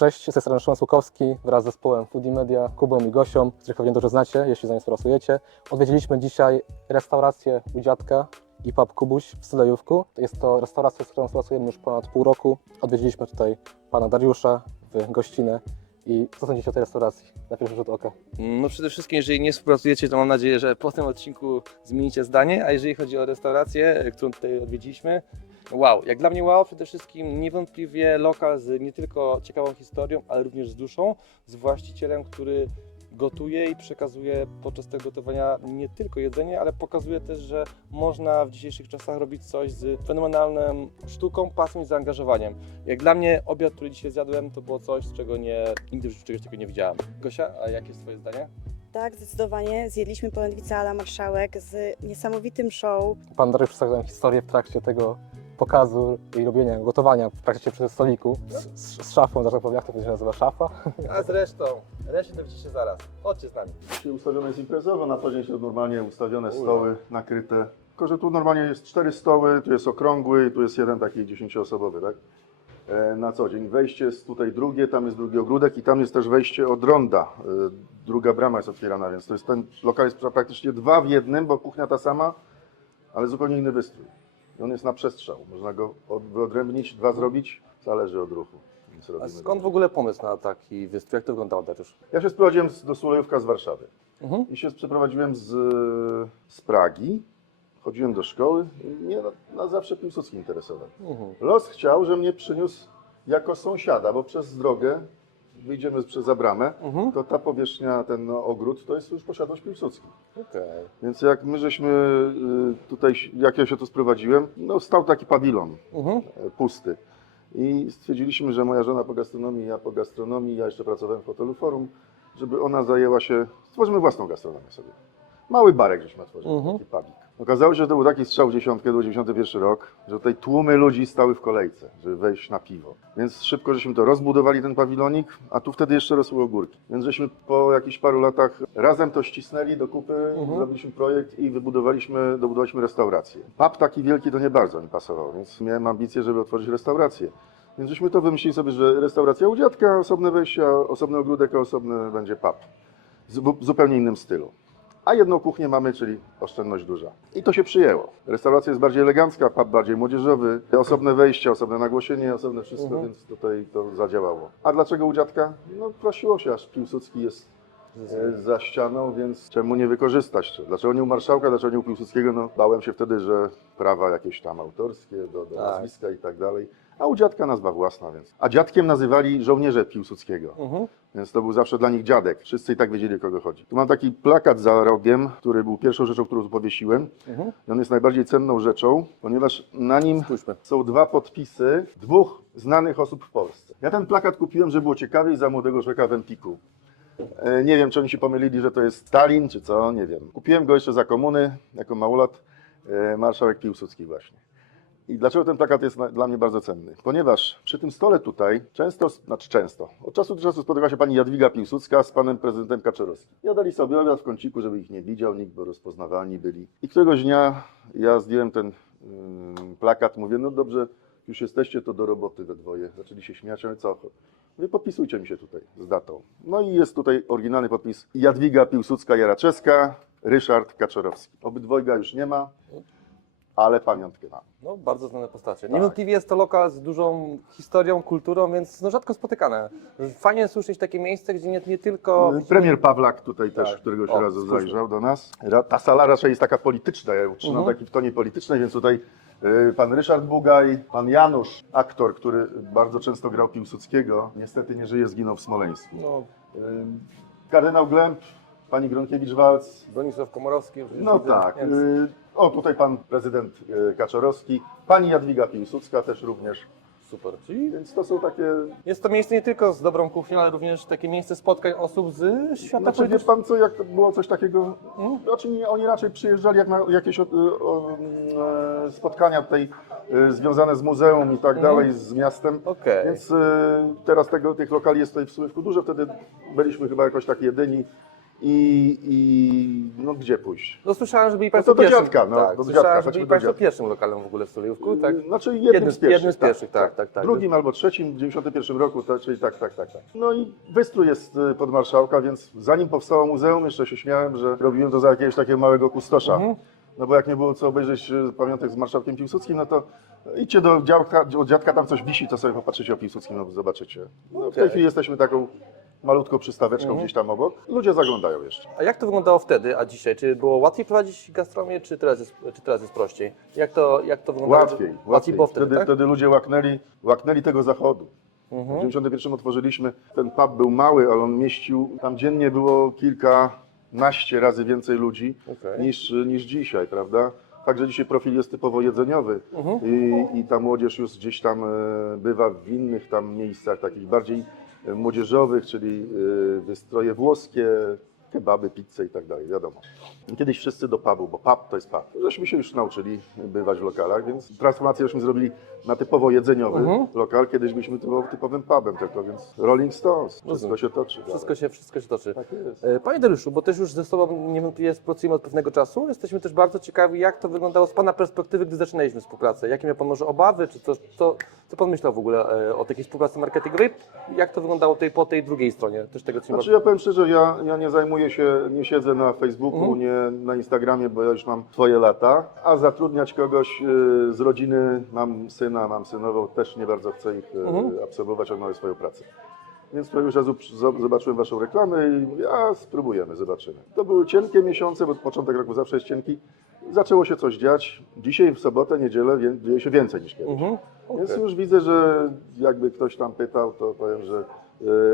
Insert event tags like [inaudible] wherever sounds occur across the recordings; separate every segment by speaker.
Speaker 1: Cześć, z tej strony Szymon Słukowski wraz z zespołem Foodie Media, Kubą i Gosią, których pewnie dobrze znacie, jeśli za nie współpracujecie. Odwiedziliśmy dzisiaj restaurację u dziadka i pub Kubuś w Stylejówku. Jest to restauracja, z którą współpracujemy już ponad pół roku. Odwiedziliśmy tutaj pana Dariusza w gościnę. I co sądzicie o tej restauracji na pierwszy rzut oka?
Speaker 2: No przede wszystkim, jeżeli nie współpracujecie, to mam nadzieję, że po tym odcinku zmienicie zdanie, a jeżeli chodzi o restaurację, którą tutaj odwiedziliśmy, wow, jak dla mnie wow, przede wszystkim niewątpliwie lokal z nie tylko ciekawą historią, ale również z duszą, z właścicielem, który gotuje i przekazuje podczas tego gotowania nie tylko jedzenie, ale pokazuje też, że można w dzisiejszych czasach robić coś z fenomenalną sztuką, pasją i zaangażowaniem. Jak dla mnie obiad, który dzisiaj zjadłem, to było coś, z czego nie, nigdy w życiu czegoś takiego nie widziałem. Gosia, a jakie jest Twoje zdanie?
Speaker 3: Tak, zdecydowanie. Zjedliśmy polędwicę ala marszałek z niesamowitym show.
Speaker 1: Pan Dariusz przedstawił nam historię w trakcie tego pokazu i robienia, gotowania w trakcie przy stoliku z, z, z szafą, że tak powiem, jak to się nazywa, szafa?
Speaker 2: A zresztą, resztę dowiecie zaraz. Chodźcie z nami.
Speaker 4: Dzisiaj ustawione jest imprezowo, na co dzień są normalnie ustawione stoły nakryte. Tylko, że tu normalnie jest cztery stoły, tu jest okrągły i tu jest jeden taki dziesięcioosobowy, tak? E, Na co dzień. Wejście jest tutaj drugie, tam jest drugi ogródek i tam jest też wejście od ronda. E, Druga brama jest otwierana, więc to jest ten lokal jest pra- praktycznie dwa w jednym, bo kuchnia ta sama, ale zupełnie inny wystrój. I on jest na przestrzał. Można go od, wyodrębnić, dwa zrobić, zależy od ruchu.
Speaker 2: A skąd w ogóle pomysł na taki wystrój? Jak to wyglądało, Dariusz?
Speaker 4: Ja się sprowadziłem z- do Sulejówka z Warszawy.
Speaker 2: Mhm.
Speaker 4: I się przeprowadziłem z, z Pragi. Chodziłem do szkoły i mnie na, na zawsze Piłsudski interesował.
Speaker 2: Mhm.
Speaker 4: Los chciał, że mnie przyniósł jako sąsiada, bo przez drogę, wyjdziemy przez bramę,
Speaker 2: Mhm.
Speaker 4: to ta powierzchnia, ten ogród, to jest już posiadłość Piłsudskich.
Speaker 2: Okej.
Speaker 4: Więc jak my żeśmy y, tutaj, jak ja się tu sprowadziłem, no stał taki pawilon
Speaker 2: Mhm.
Speaker 4: e, pusty. I stwierdziliśmy, że moja żona po gastronomii, ja po gastronomii, ja jeszcze pracowałem w hotelu Forum, żeby ona zajęła się, stworzymy własną gastronomię sobie. Mały barek żeśmy otworzyli,
Speaker 2: Mhm.
Speaker 4: taki pubik. Okazało się, że to był taki strzał w dziesiątkę, był 91 rok, że tutaj tłumy ludzi stały w kolejce, żeby wejść na piwo. Więc szybko żeśmy to rozbudowali, ten pawilonik, a tu wtedy jeszcze rosły ogórki. Więc żeśmy po jakichś paru latach razem to ścisnęli do kupy,
Speaker 2: Mhm.
Speaker 4: zrobiliśmy projekt i wybudowaliśmy, dobudowaliśmy restaurację. Pub taki wielki to nie bardzo mi pasował, więc miałem ambicje, żeby otworzyć restaurację. Więc żeśmy to wymyślili sobie, że restauracja u dziadka, osobne wejścia, osobny ogródek, a osobny będzie pub. W zupełnie innym stylu. A jedną kuchnię mamy, czyli oszczędność duża. I to się przyjęło. Restauracja jest bardziej elegancka, pub bardziej młodzieżowy, osobne wejście, osobne nagłośnienie, osobne wszystko,
Speaker 2: Mhm.
Speaker 4: więc tutaj to zadziałało. A dlaczego u dziadka? No prosiło się, aż Piłsudski jest za ścianą, więc czemu nie wykorzystać? Dlaczego nie u marszałka, dlaczego nie u Piłsudskiego? No bałem się wtedy, że prawa jakieś tam autorskie do, do
Speaker 2: Tak.
Speaker 4: nazwiska i tak dalej. A u dziadka nazwa własna, więc. A dziadkiem nazywali żołnierze Piłsudskiego.
Speaker 2: Mhm.
Speaker 4: Więc to był zawsze dla nich dziadek. Wszyscy i tak wiedzieli, o kogo chodzi. Tu mam taki plakat za rogiem, który był pierwszą rzeczą, którą tu powiesiłem.
Speaker 2: Mhm.
Speaker 4: I on jest najbardziej cenną rzeczą, ponieważ na nim
Speaker 2: Spójrzmy.
Speaker 4: są dwa podpisy dwóch znanych osób w Polsce. Ja ten plakat kupiłem, żeby było ciekawiej za młodego człowieka w Empiku. E, Nie wiem, czy oni się pomylili, że to jest Stalin, czy co, nie wiem. Kupiłem go jeszcze za komuny, jako małolat, e, marszałek Piłsudski właśnie. I dlaczego ten plakat jest dla mnie bardzo cenny? Ponieważ przy tym stole tutaj często, znaczy często, od czasu do czasu spotyka się pani Jadwiga Piłsudska z panem prezydentem Kaczorowskim. Jadali sobie obiad w kąciku, żeby ich nie widział, nikt, bo rozpoznawalni byli. I któregoś dnia ja zdjąłem ten ym, plakat, mówię, no dobrze, już jesteście, to do roboty we dwoje. Zaczęli się śmiać, ale co? Mówię, podpisujcie mi się tutaj z datą. No i jest tutaj oryginalny podpis Jadwiga Piłsudska-Jaraczewska, Ryszard Kaczorowski. Obydwojga już nie ma, ale pamiątkę ma.
Speaker 2: No, bardzo znane postacie.
Speaker 4: Tak.
Speaker 2: Niewątpliwie jest to lokal z dużą historią, kulturą, więc no, rzadko spotykane. Fajnie słyszeć takie miejsce, gdzie nie, nie tylko...
Speaker 4: Premier Pawlak tutaj też,
Speaker 2: Tak.
Speaker 4: któregoś
Speaker 2: O,
Speaker 4: razu
Speaker 2: spójrzmy.
Speaker 4: zajrzał do nas. Ta sala raczej jest taka polityczna, ja ją trzymam
Speaker 2: Mhm.
Speaker 4: taki w tonie politycznej, więc tutaj y, pan Ryszard Bugaj, pan Janusz, aktor, który bardzo często grał Piłsudskiego, niestety nie żyje, zginął w Smoleńsku.
Speaker 2: No,
Speaker 4: Y, Kardynał Glęb, pani Gronkiewicz-Walc,
Speaker 2: Bronisław Komorowski.
Speaker 4: no tak.
Speaker 2: więc-
Speaker 4: y, O, tutaj pan prezydent y, Kaczorowski, pani Jadwiga Piłsudska też również.
Speaker 2: Super. Czyli
Speaker 4: Więc to są takie
Speaker 2: jest to miejsce nie tylko z dobrą kuchnią, ale również takie miejsce spotkań osób z świata
Speaker 4: Znaczy, wie
Speaker 2: politycznego.
Speaker 4: pan co, jak było coś takiego,
Speaker 2: Mm.
Speaker 4: znaczy oni raczej przyjeżdżali jak na jakieś o, o, e, spotkania tutaj e, związane z muzeum i tak
Speaker 2: Mhm.
Speaker 4: dalej, z miastem.
Speaker 2: Okej.
Speaker 4: Więc e, teraz tego, tych lokali jest tutaj w Sulewku dużo, wtedy byliśmy chyba jakoś tak jedyni i, i no gdzie pójść?
Speaker 2: No słyszałem, że byli
Speaker 4: No
Speaker 2: Państwo
Speaker 4: to do
Speaker 2: pierwszym.
Speaker 4: dziadka, no,
Speaker 2: tak,
Speaker 4: do
Speaker 2: słyszałem,
Speaker 4: dziadka,
Speaker 2: że
Speaker 4: chodźmy
Speaker 2: byli
Speaker 4: do
Speaker 2: Państwo
Speaker 4: dziadka.
Speaker 2: pierwszym lokalem w ogóle w Solejówku, tak?
Speaker 4: Znaczy jednym, z pierwszych.
Speaker 2: jednym z pierwszych, tak, tak, tak.
Speaker 4: Drugim albo trzecim w 91 roku, to, czyli tak, tak, tak, tak. No i wystrój jest y, pod marszałka, więc zanim powstało muzeum, jeszcze się śmiałem, że robiłem to za jakiegoś takiego małego kustosza.
Speaker 2: Mhm.
Speaker 4: No bo jak nie było co obejrzeć y, pamiątek z marszałkiem Piłsudskim, no to idźcie do dziadka, od dziadka tam coś wisi, to sobie popatrzycie o Piłsudskim, no zobaczycie. No, W
Speaker 2: Okej.
Speaker 4: tej chwili jesteśmy taką malutką przystaweczką
Speaker 2: Mhm.
Speaker 4: gdzieś tam obok. Ludzie zaglądają jeszcze.
Speaker 2: A jak to wyglądało wtedy, a dzisiaj? Czy było łatwiej prowadzić gastronomię, czy teraz jest, czy teraz jest prościej? Jak to, jak to wyglądało?
Speaker 4: Łatwiej,
Speaker 2: Łatwiej było wtedy,
Speaker 4: wtedy,
Speaker 2: tak?
Speaker 4: wtedy ludzie łaknęli, łaknęli tego zachodu. W
Speaker 2: Mhm.
Speaker 4: 91 otworzyliśmy, ten pub był mały, ale on mieścił, tam dziennie było kilkanaście razy więcej ludzi
Speaker 2: Okej.
Speaker 4: niż, niż dzisiaj, prawda? Także dzisiaj profil jest typowo jedzeniowy
Speaker 2: Mhm.
Speaker 4: i, i ta młodzież już gdzieś tam e, bywa w innych tam miejscach, takich bardziej młodzieżowych, czyli e, wystroje włoskie, kebaby, pizze i tak dalej, wiadomo. Kiedyś wszyscy do pubu, bo pub to jest pub. Żeśmy się już nauczyli bywać w lokalach, więc transformację żeśmy zrobili na typowo jedzeniowy
Speaker 2: Mhm.
Speaker 4: lokal. Kiedyś byliśmy typowo, typowym pubem tylko, więc Rolling Stones, wszystko
Speaker 2: Rozumiem.
Speaker 4: się toczy.
Speaker 2: Wszystko się, wszystko się toczy.
Speaker 4: Tak jest.
Speaker 2: E, Panie Dariuszu, bo też już ze Sobą niewątpliwie pracujemy od pewnego czasu, jesteśmy też bardzo ciekawi, jak to wyglądało z Pana perspektywy, gdy zaczynaliśmy współpracę. Jakie miał Pan może obawy, czy co, co, co Pan myślał w ogóle e, o takiej współpracy marketingowej? Jak to wyglądało tutaj po tej drugiej stronie? Też tego, co
Speaker 4: Znaczy ja powiem szczerze, ja, ja nie zajmuję się, nie siedzę na Facebooku,
Speaker 2: Mhm.
Speaker 4: nie na Instagramie, bo ja już mam swoje lata, a zatrudniać kogoś y, z rodziny, mam syna, mam synową, też nie bardzo chcę ich y,
Speaker 2: Mhm.
Speaker 4: absorbować, ma swoją pracę. Więc któregoś razu przy- zo- zobaczyłem Waszą reklamę i mówię, a spróbujemy, zobaczymy. To były cienkie miesiące, bo początek roku zawsze jest cienki. Zaczęło się coś dziać. Dzisiaj w sobotę, niedzielę wie- dzieje się więcej niż kiedyś.
Speaker 2: Mhm.
Speaker 4: Więc już widzę, że jakby ktoś tam pytał, to powiem, że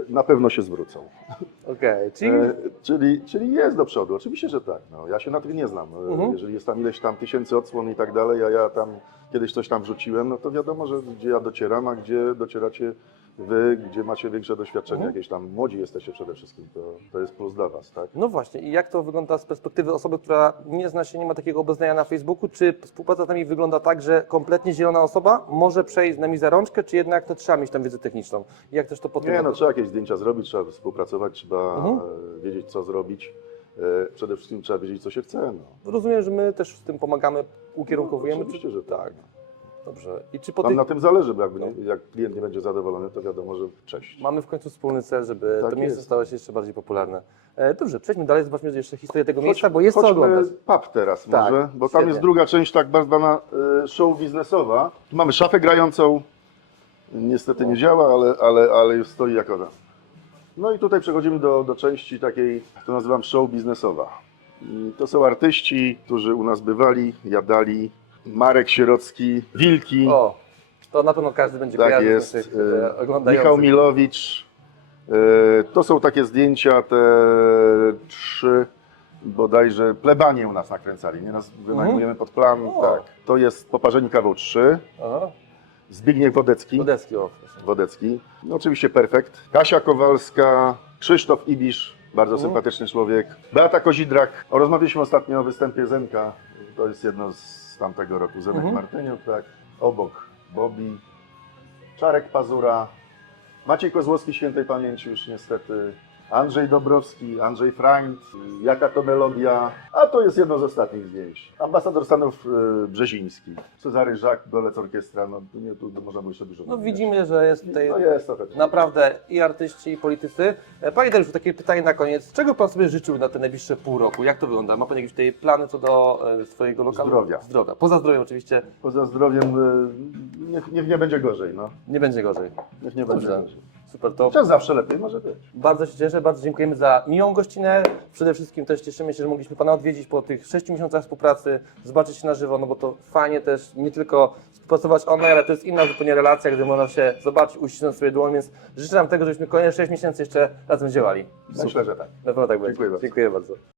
Speaker 4: na pewno się zwrócą. [laughs]
Speaker 2: Okej, czyli
Speaker 4: E, czyli, czyli jest do przodu, oczywiście, że tak. No, ja się na tym nie znam. E,
Speaker 2: Mhm.
Speaker 4: Jeżeli jest tam ileś tam tysięcy odsłon i tak dalej, a ja tam kiedyś coś tam wrzuciłem, no to wiadomo, że gdzie ja docieram, a gdzie docieracie wy, gdzie macie większe doświadczenie,
Speaker 2: Mhm.
Speaker 4: jakieś tam młodzi jesteście przede wszystkim, to, to jest plus dla was, tak?
Speaker 2: No właśnie, i jak to wygląda z perspektywy osoby, która nie zna się, nie ma takiego obeznania na Facebooku? Czy współpraca z nami wygląda tak, że kompletnie zielona osoba może przejść z nami za rączkę, czy jednak to trzeba mieć tam wiedzę techniczną? Jak też to potem...
Speaker 4: Nie, no trzeba jakieś zdjęcia zrobić, trzeba współpracować, trzeba
Speaker 2: Mhm.
Speaker 4: e, wiedzieć, co zrobić. E, Przede wszystkim trzeba wiedzieć, co się chce. No.
Speaker 2: Rozumiem, że my też w tym pomagamy, ukierunkowujemy.
Speaker 4: No, oczywiście, że tak.
Speaker 2: Dobrze. I czy po
Speaker 4: Nam
Speaker 2: tych...
Speaker 4: na tym zależy, bo jakby
Speaker 2: No.
Speaker 4: nie, jak klient nie będzie zadowolony, to wiadomo, że cześć.
Speaker 2: Mamy w końcu wspólny cel, żeby
Speaker 4: Tak
Speaker 2: to miejsce
Speaker 4: jest.
Speaker 2: stało się jeszcze bardziej popularne. E, dobrze, przejdźmy dalej, zobaczmy jeszcze historię tego miejsca, bo jest co
Speaker 4: chodźmy
Speaker 2: oglądać.
Speaker 4: pub teraz
Speaker 2: Tak,
Speaker 4: może, bo tam
Speaker 2: świetnie.
Speaker 4: jest druga część tak bardzo zwana e, show biznesowa. Tu mamy szafę grającą, niestety nie działa, ale, ale, ale już stoi jako ona. No i tutaj przechodzimy do, do części takiej, to nazywam show biznesowa. To są artyści, którzy u nas bywali, jadali. Marek Sierocki, Wilki,
Speaker 2: O, to na pewno każdy będzie
Speaker 4: tak
Speaker 2: kojarzył
Speaker 4: jest,
Speaker 2: naszych
Speaker 4: e,
Speaker 2: e, oglądających.
Speaker 4: Michał Milowicz. E, To są takie zdjęcia, te trzy bodajże plebanie u nas nakręcali. Nie nas wynajmujemy pod plan.
Speaker 2: Mhm. O.
Speaker 4: Tak. To jest Poparzeni Kawał 3,
Speaker 2: Aha,
Speaker 4: Zbigniew Wodecki.
Speaker 2: Modeski, o.
Speaker 4: Wodecki. No, oczywiście Perfekt. Kasia Kowalska, Krzysztof Ibisz, bardzo
Speaker 2: Mhm.
Speaker 4: sympatyczny człowiek. Beata Kozidrak. O, rozmawialiśmy ostatnio o występie Zenka. To jest jedno z tamtego roku. Zenek
Speaker 2: Mhm.
Speaker 4: Martyniuk, tak. Obok Bobby. Czarek Pazura. Maciej Kozłowski świętej pamięci już niestety. Andrzej Dobrowski, Andrzej Freund, jaka to melodia. A to jest jedno z ostatnich zdjęć. Ambasador Stanów e, Brzeziński. Cezary Żak, Golec Orkiestra. No tu, nie, tu można by jeszcze dużo
Speaker 2: No
Speaker 4: wymieniać.
Speaker 2: widzimy, że jest tutaj
Speaker 4: No jest tak.
Speaker 2: naprawdę i artyści, i politycy. E, Panie Dariuszu, takie pytanie na koniec. Czego Pan sobie życzył na te najbliższe pół roku? Jak to wygląda? Ma Pan jakieś tutaj plany co do e, swojego lokalu?
Speaker 4: Zdrowia.
Speaker 2: Zdrowia. Poza zdrowiem oczywiście
Speaker 4: Poza zdrowiem e, niech, niech nie będzie gorzej, no.
Speaker 2: nie będzie gorzej.
Speaker 4: Niech nie będzie
Speaker 2: Dobrze.
Speaker 4: gorzej.
Speaker 2: Super, to
Speaker 4: Chociaż zawsze lepiej może być.
Speaker 2: Bardzo się cieszę, bardzo dziękujemy za miłą gościnę. Przede wszystkim też cieszymy się, że mogliśmy Pana odwiedzić po tych 6 miesiącach współpracy, zobaczyć się na żywo, no bo to fajnie też nie tylko współpracować online, ale to jest inna zupełnie relacja, gdy można się zobaczyć, uścisnąć sobie dłoń, więc życzę nam tego, żebyśmy kolejne 6 miesięcy jeszcze razem działali.
Speaker 4: Myślę, że tak.
Speaker 2: Na pewno tak będzie.
Speaker 4: Dziękuję bardzo.
Speaker 2: Dziękuję bardzo.